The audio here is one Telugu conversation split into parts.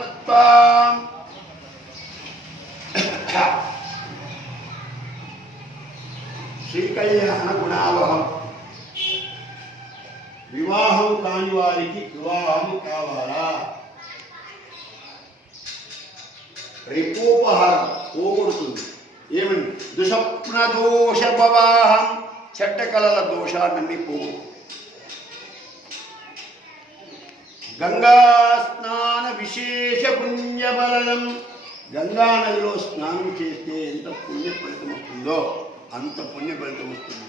మత్వా శ్రీకళ్యాణ గుణావహం వివాహం కాని వారికి వివాహం కావాలా? రిపోపహారం పోగొడుతుంది. ఏమండి? దుషప్న దోష ప్రవాహం చెట్ట కళల దోషాన్ని పోగొడుతుంది. గంగా స్నాన విశేష పుణ్యబలం గంగా నదిలో స్నానం చేస్తే ఎంత పుణ్య ఫలితం వస్తుందో అంత పుణ్య ఫలితం వస్తుంది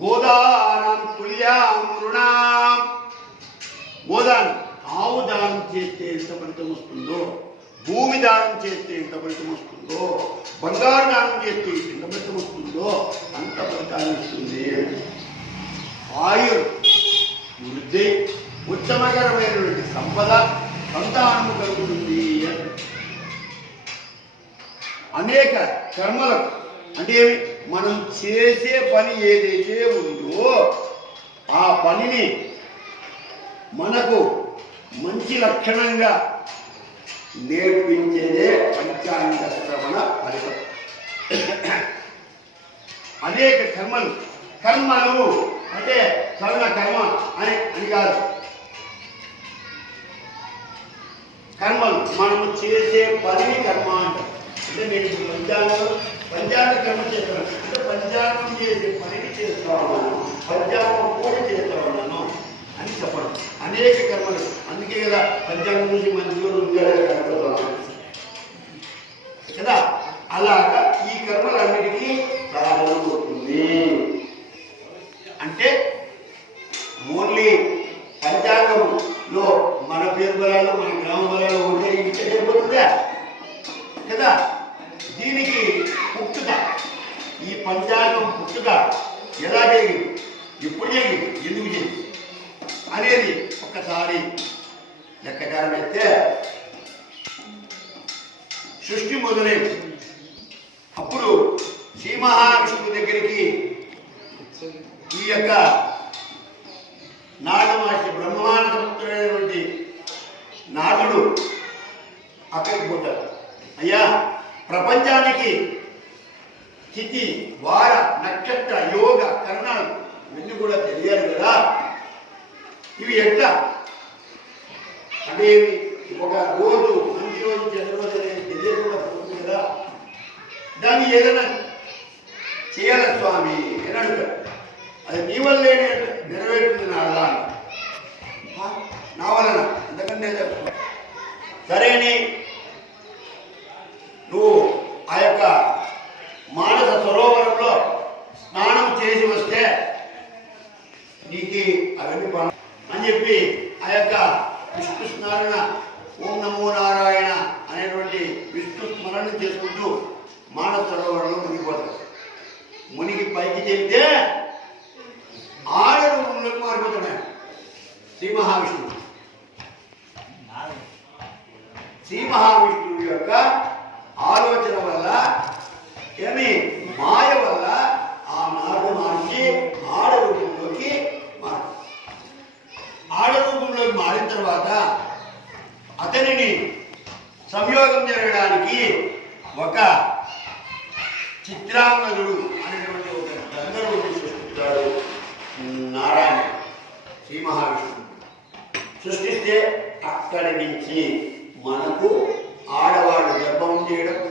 గోదానం తుల్యాం మృణాం. గోదానం ఆవు దానం చేస్తే ఎంత ఫలితం వస్తుందో భూమి దానం చేస్తే ఎంత ఫలితం వస్తుందో బంగారు దానం చేస్తే ఎంత ఫలితం వస్తుందో అంత ఫలితాన్ని ఇస్తుంది. ఆయుర్ వృద్ధి ఉత్తమకరమైనటువంటి సంపద సంతానము కలుగుతుంది అనేక కర్మలకు అంటే ఏమి? మనం చేసే పని ఏదైతే ఉందో ఆ పనిని మనకు మంచి లక్షణంగా నేర్పించేదే పంచాంగ శ్రవణ ఫలితం అనేక కర్మలు కర్మలు అంటే సరళ కర్మ అని అని కాదు. కర్మలు మనము చేసే పనిని కర్మ అంటాం అంటే నేను ఇప్పుడు పంచాంగం పంచాంగ కర్మ చేస్తాను అంటే పంచాంగం చేసే పనిని చేస్తా ఉన్నాను. పంచాంగం కూడా చేస్తా ఉన్నాను అని చెప్పడం. అనేక కర్మలు. అందుకే కదా పంచాంగం నుంచి మంచిగా కదా? కదా? దీనికి పుట్టుక. ఈ పంచాంగం పుట్టుక ఎలా జరిగింది? ఎప్పుడు జరిగింది? ఎందుకు జరిగింది? అనేది ఒక్కసారి లెక్కకారం అయితే సృష్టి మొదలైంది. అప్పుడు శ్రీ మహావిష్ణువు దగ్గరికి ఈ యొక్క నాగమాసి బ్రహ్మాండమైనటువంటి అక్కడికి పోతారు. అయ్యా ప్రపంచానికి తిథి వార నక్షత్ర యోగ కరణాలు ఇవన్నీ కూడా తెలియాలి కదా. ఇవి ఎట్లా? అంటే ఒక రోజు మంచి రోజు చెడ్డ రోజు అనేది తెలియకుండా పోతుంది కదా. దాన్ని ఏదైనా చేయాల స్వామి అని అడుగుతాడు అది నీ వల్లే నెరవేరుతుంది నా అలా నా వలన ఎందుకంటే సరేని. నువ్వు ఆ యొక్క మానస సరోవరంలో స్నానం చేసి వస్తే నీకు అవన్నీ పను అని చెప్పి ఆ యొక్క విష్ణు స్మరణ ఓం నమో నారాయణ అనేటువంటి విష్ణు స్మరణ చేసుకుంటూ మానస సరోవరంలో మునిగిపోతాడు మునిగి పైకి చెప్తే ఆరు రూపంలోకి మారిపోతున్నాయి శ్రీ మహావిష్ణువు. శ్రీ మహావిష్ణువు యొక్క ఆలోచన వల్ల ఏమి? మాయ వల్ల ఆ నాడు మహర్షి ఆడ రూపంలోకి మారు ఆడ రూపంలోకి మారిన తర్వాత అతనిని సంయోగం జరగడానికి ఒక చిత్రాంగదుడు అనేటువంటి ఒక గంధర్వుడిని సృష్టిస్తాడు నారాయణ శ్రీ మహావిష్ణువు సృష్టిస్తే అక్కడి నుంచి మనకు ఆడవాళ్ళు గర్భం చేయడం